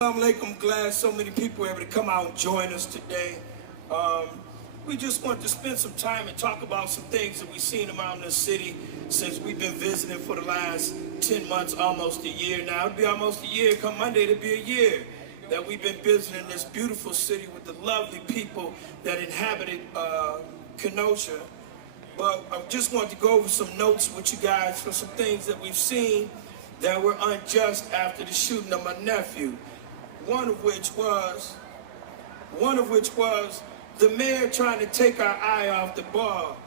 Assalamu alaikum. Glad so many people were able to come out and join us today. We just want to spend some time and talk about some things that we've seen around the city since we've been visiting for the last 10 months, almost a year now. It'll be almost a year. Come Monday, it'll be a year that we've been visiting this beautiful city with the lovely people that inhabited Kenosha. But I just wanted to go over some notes with you guys for some things that we've seen that were unjust after the shooting of my nephew. One of which was the mayor trying to take our eye off the ball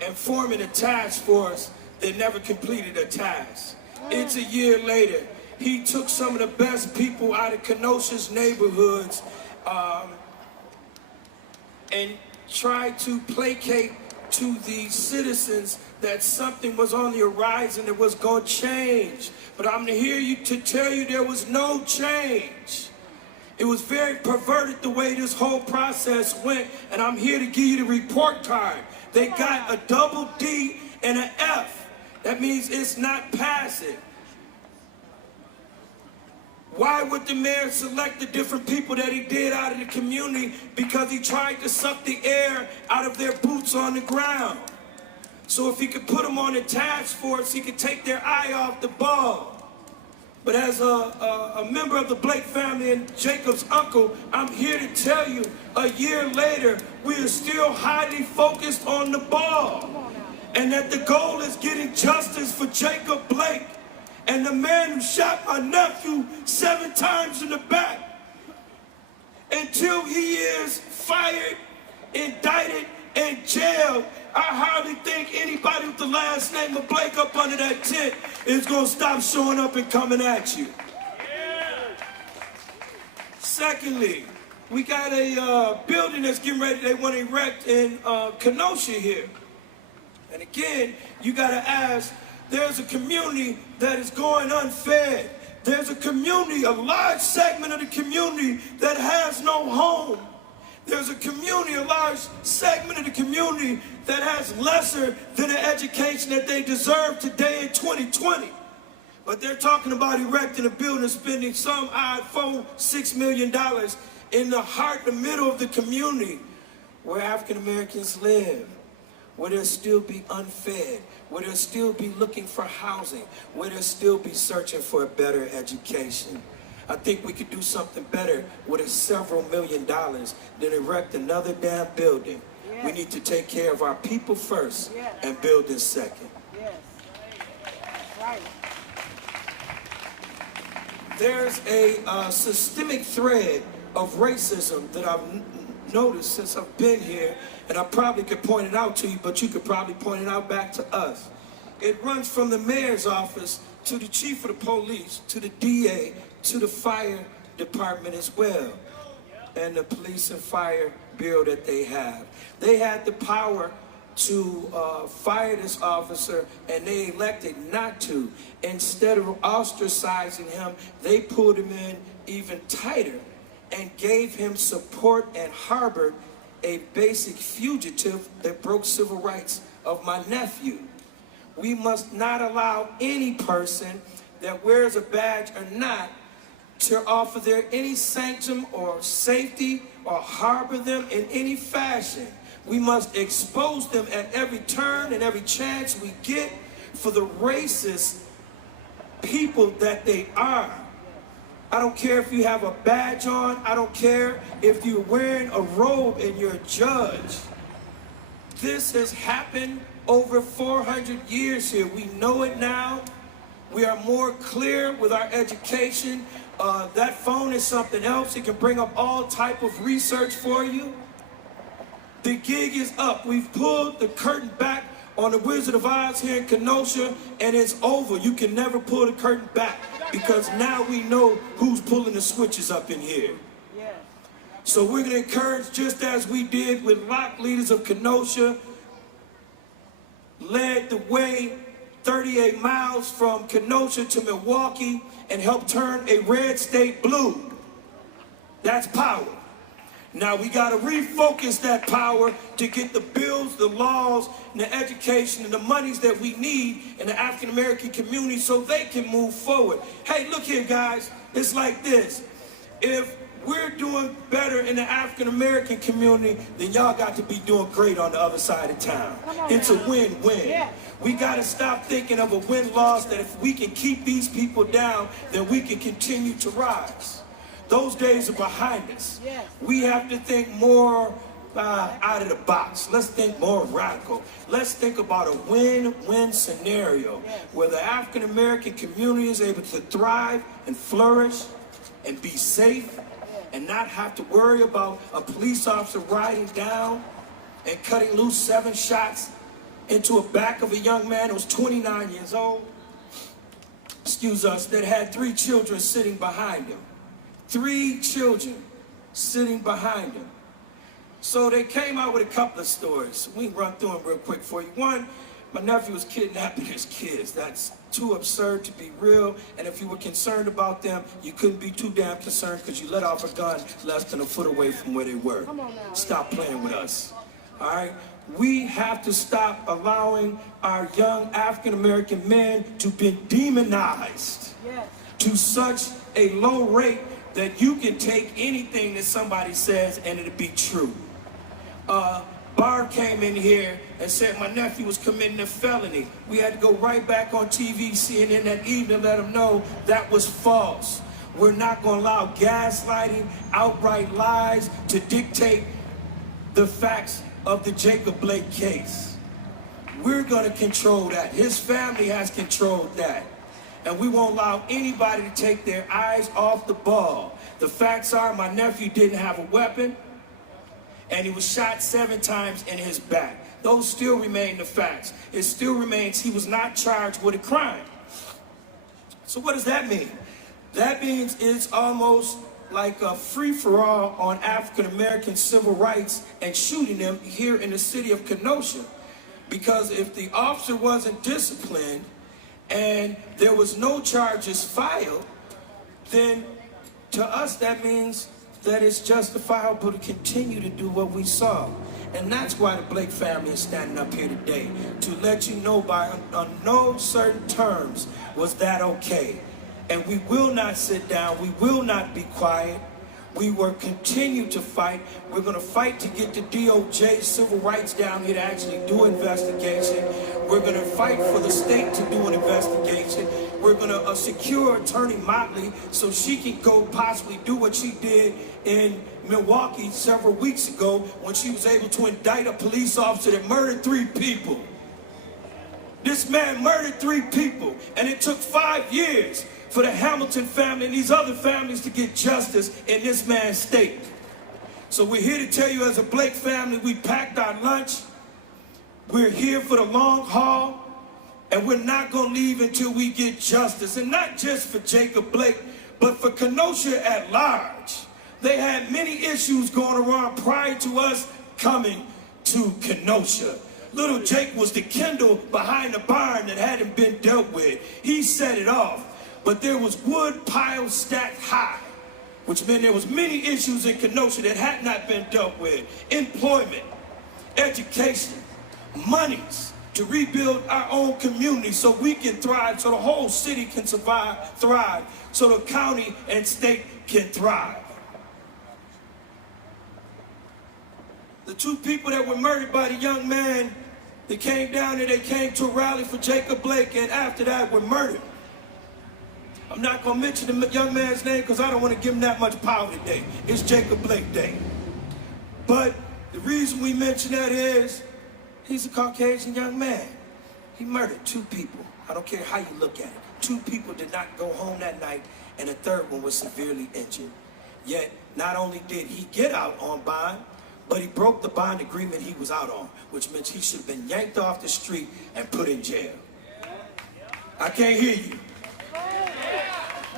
and forming a task force that never completed a task. It's a year later. He took some of the best people out of Kenosha's neighborhoods and tried to placate to the citizens that something was on the horizon that was going to change. But I'm here to tell you there was no change. It was very perverted the way this whole process went, and I'm here to give you the report card. They got a double D and an F. That means it's not passing. Why would the mayor select the different people that he did out of the community? Because he tried to suck the air out of their boots on the ground. So if he could put them on a task force, he could take their eye off the ball. But as a member of the Blake family and Jacob's uncle, I'm here to tell you, a year later, we are still highly focused on the ball. And that the goal is getting justice for Jacob Blake and the man who shot my nephew 7 times in the back. Until he is fired, indicted, and jailed, I hardly think anybody with the last name of Blake up under that tent is going to stop showing up and coming at you. Secondly, we got a building that's getting ready, they want to erect in Kenosha here. And again, you got to ask, there's a community that is going unfed. There's a community, a large segment of the community that has no home. There's a community, a large segment of the community that has lesser than the education that they deserve today in 2020. But they're talking about erecting a building, spending some odd $4-6 million in the heart, the middle of the community where African Americans live, where they'll still be unfed, where they'll still be looking for housing, where they'll still be searching for a better education. I think we could do something better with several $1 million than erect another damn building. Yes. We need to take care of our people first, yes, and build this second. Yes. Right. There's a systemic thread of racism that I've noticed since I've been here, and I probably could point it out to you, but you could probably point it out back to us. It runs from the mayor's office to the chief of the police, to the DA, to the fire department as well, and the police and fire bureau that they have. They had the power to fire this officer, and they elected not to. Instead of ostracizing him, they pulled him in even tighter and gave him support and harbored a basic fugitive that broke civil rights of my nephew. We must not allow any person that wears a badge or not to offer there any sanctum or safety or harbor them in any fashion. We must expose them at every turn and every chance we get for the racist people that they are. I don't care if you have a badge on. I don't care if you're wearing a robe and you're a judge. This has happened over 400 years here. We know it now. We are more clear with our education. That phone is something else. It can bring up all type of research for you. The gig is up. We've pulled the curtain back on the Wizard of Oz here in Kenosha, and it's over. You can never pull the curtain back because now we know who's pulling the switches up in here. So we're going to encourage, just as we did with LOC Leaders of Kenosha, led the way 38 miles from Kenosha to Milwaukee and helped turn a red state blue. That's power. Now we got to refocus that power to get the bills, the laws, and the education and the monies that we need in the African American community so they can move forward. Hey, look here, guys. It's like this. If we're doing better in the African American community, then y'all got to be doing great on the other side of town. It's a win-win. Yeah. We got to stop thinking of a win-loss, that if we can keep these people down, then we can continue to rise. Those days are behind us. Yes. We have to think more out of the box. Let's think more radical. Let's think about a win-win scenario where the African American community is able to thrive and flourish and be safe and not have to worry about a police officer riding down and cutting loose 7 shots into a back of a young man who was 29 years old, excuse us, that had 3 children sitting behind him. 3 children sitting behind him. So they came out with a couple of stories. We can run through them real quick for you. One, my nephew was kidnapping his kids. That's too absurd to be real. And if you were concerned about them, you couldn't be too damn concerned because you let off a gun less than a foot away from where they were. Come on now. Stop playing with us. All right? We have to stop allowing our young African-American men to be demonized to such a low rate that you can take anything that somebody says and it'll be true. Barr came in here and said my nephew was committing a felony. We had to go right back on TV, CNN that evening, let him know that was false. We're not going to allow gaslighting, outright lies to dictate the facts of the Jacob Blake case. We're going to control that. His family has controlled that. And we won't allow anybody to take their eyes off the ball. The facts are my nephew didn't have a weapon, and he was shot 7 times in his back. Those still remain the facts. It still remains he was not charged with a crime. So what does that mean? That means it's almost like a free-for-all on African-American civil rights and shooting them here in the city of Kenosha. Because if the officer wasn't disciplined and there was no charges filed, then to us that means that it's justifiable to continue to do what we saw. And that's why the Blake family is standing up here today, to let you know by on no certain terms was that okay. And we will not sit down, we will not be quiet. We will continue to fight. We're going to fight to get the DOJ civil rights down here to actually do investigation. We're going to fight for the state to do an investigation. We're going to secure Attorney Motley so she can go possibly do what she did in Milwaukee several weeks ago when she was able to indict a police officer that murdered 3 people. This man murdered 3 people, and it took 5 years for the Hamilton family and these other families to get justice in this man's state. So we're here to tell you, as a Blake family, we packed our lunch. We're here for the long haul, and we're not going to leave until we get justice. And not just for Jacob Blake, but for Kenosha at large. They had many issues going around prior to us coming to Kenosha. Little Jake was the Kindle behind the barn that hadn't been dealt with. He set it off. But there was wood piles stacked high, which meant there was many issues in Kenosha that had not been dealt with. Employment, education, monies to rebuild our own community so we can thrive, so the whole city can thrive, so the county and state can thrive. The 2 people that were murdered by the young man that came down here, they came to a rally for Jacob Blake, and after that were murdered. I'm not going to mention the young man's name because I don't want to give him that much power today. It's Jacob Blake Day. But the reason we mention that is he's a Caucasian young man. He murdered 2 people. I don't care how you look at it. 2 people did not go home that night, and the 3rd one was severely injured. Yet, not only did he get out on bond, but he broke the bond agreement he was out on, which meant he should have been yanked off the street and put in jail. I can't hear you.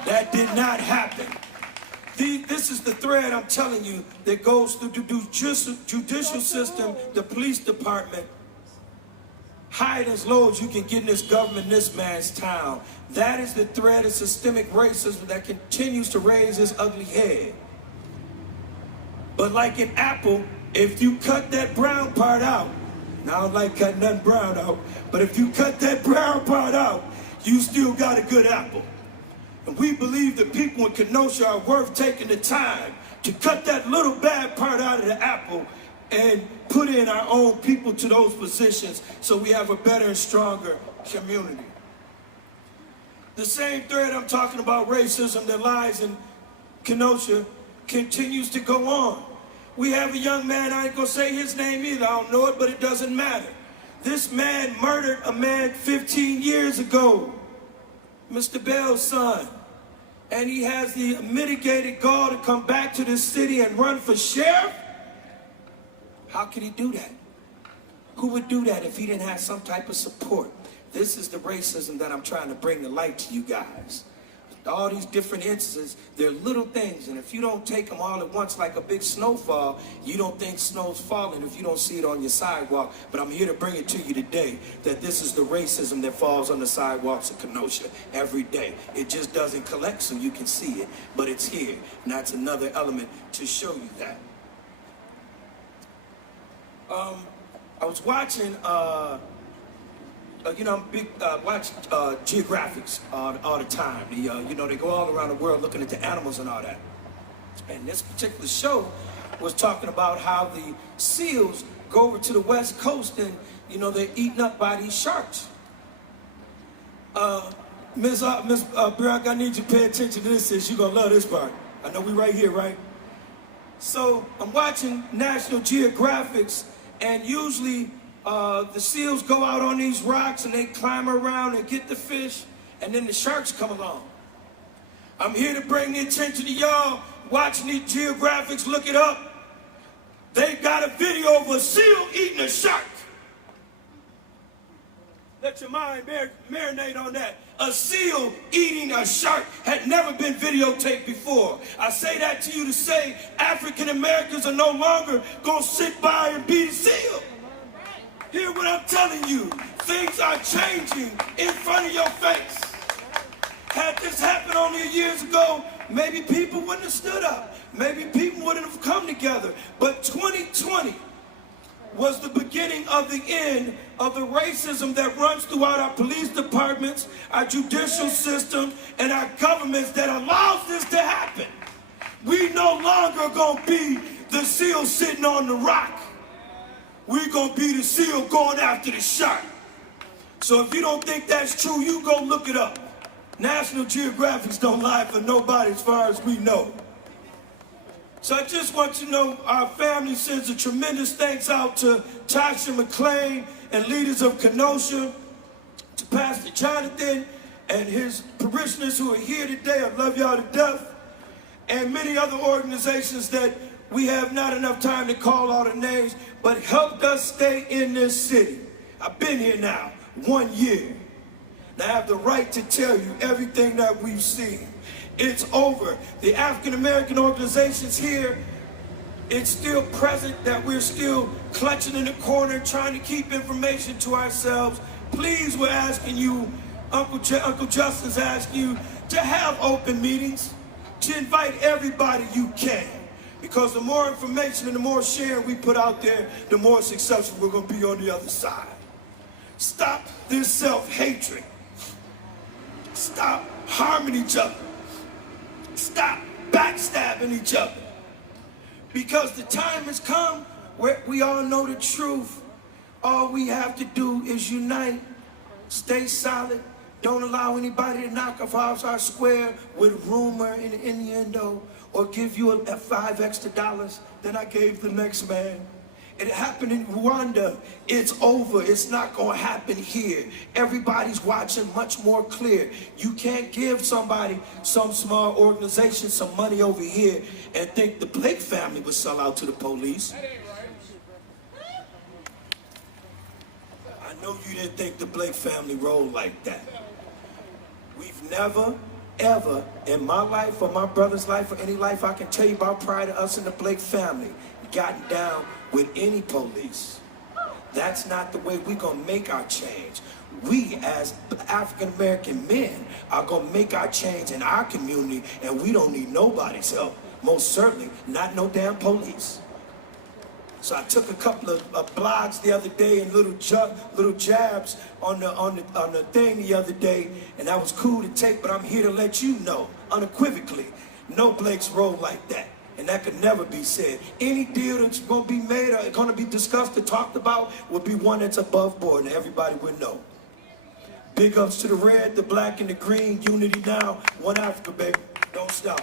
That did not happen. This is the thread I'm telling you that goes through the judicial system, the police department, high and as low as you can get in this government, this man's town. That is the thread of systemic racism that continues to raise its ugly head. But like an apple, if you cut that brown part out, now I don't like cutting that brown out, but if you cut that brown part out, you still got a good apple. And we believe that people in Kenosha are worth taking the time to cut that little bad part out of the apple and put in our own people to those positions so we have a better and stronger community. The same thread I'm talking about, racism that lies in Kenosha, continues to go on. We have a young man, I ain't gonna say his name either, I don't know it, but it doesn't matter. This man murdered a man 15 years ago, Mr. Bell's son. And he has the mitigated gall to come back to this city and run for sheriff? How could he do that? Who would do that if he didn't have some type of support? This is the racism that I'm trying to bring to light to you guys. All these different instances, they're little things, and if you don't take them all at once like a big snowfall, you don't think snow's falling if you don't see it on your sidewalk. But I'm here to bring it to you today that this is the racism that falls on the sidewalks of Kenosha every day. It just doesn't collect so you can see it, but it's here, and that's another element to show you that. I was watching, you know, I'm big, watch Geographics all the time. You know, they go all around the world looking at the animals and all that. And this particular show was talking about how the seals go over to the West Coast and, you know, they're eaten up by these sharks. Miss Brock, I need you to pay attention to this, sis. You're gonna love this part. I know we right here, right? So I'm watching National Geographics, and usually the seals go out on these rocks and they climb around and get the fish, and then the sharks come along. I'm here to bring the attention to y'all watching these Geographics, look it up. They got a video of a seal eating a shark. Let your mind marinate on that. A seal eating a shark had never been videotaped before. I say that to you to say African Americans are no longer gonna sit by and be the seal. Hear what I'm telling you. Things are changing in front of your face. Had this happened only years ago, maybe people wouldn't have stood up. Maybe people wouldn't have come together. But 2020 was the beginning of the end of the racism that runs throughout our police departments, our judicial system, and our governments that allows this to happen. We no longer gonna be the seal sitting on the rock. We're gonna be the seal going after the shark. So if you don't think that's true, you go look it up. National Geographics don't lie for nobody as far as we know. So I just want you to know our family sends a tremendous thanks out to Tasha McClain and leaders of Kenosha, to Pastor Jonathan and his parishioners who are here today. I love y'all to death. And many other organizations that we have not enough time to call all the names, but helped us stay in this city. I've been here now 1 year. And I have the right to tell you everything that we've seen. It's over. The African American organizations here, it's still present that we're still clutching in the corner trying to keep information to ourselves. Please, we're asking you, Uncle Justin's asking you to have open meetings, to invite everybody you can. Because the more information and the more sharing we put out there, the more successful we're going to be on the other side. Stop this self-hatred. Stop harming each other. Stop backstabbing each other. Because the time has come where we all know the truth. All we have to do is unite, stay solid, don't allow anybody to knock off our square with rumor and innuendo, or give you $5 extra than I gave the next man. It happened in Rwanda. It's over. It's not going to happen here. Everybody's watching much more clear. You can't give somebody, some small organization, some money over here and think the Blake family would sell out to the police. That ain't right. I know you didn't think the Blake family rolled like that. We've never, ever, in my life or my brother's life or any life I can tell you about prior to us in the Blake family, gotten down with any police. That's not the way we're gonna make our change. We as African-American men are gonna make our change in our community, and we don't need nobody's help. Most certainly not no damn police. So I took a couple of blogs the other day and little jabs on the thing the other day, and that was cool to take. But I'm here to let you know unequivocally, no Blake's roll like that, and that could never be said. Any deal that's going to be made or going to be discussed or talked about will be one that's above board, and everybody will know. Big ups to the red, the black, and the green. Unity now. One Africa, baby. Don't stop.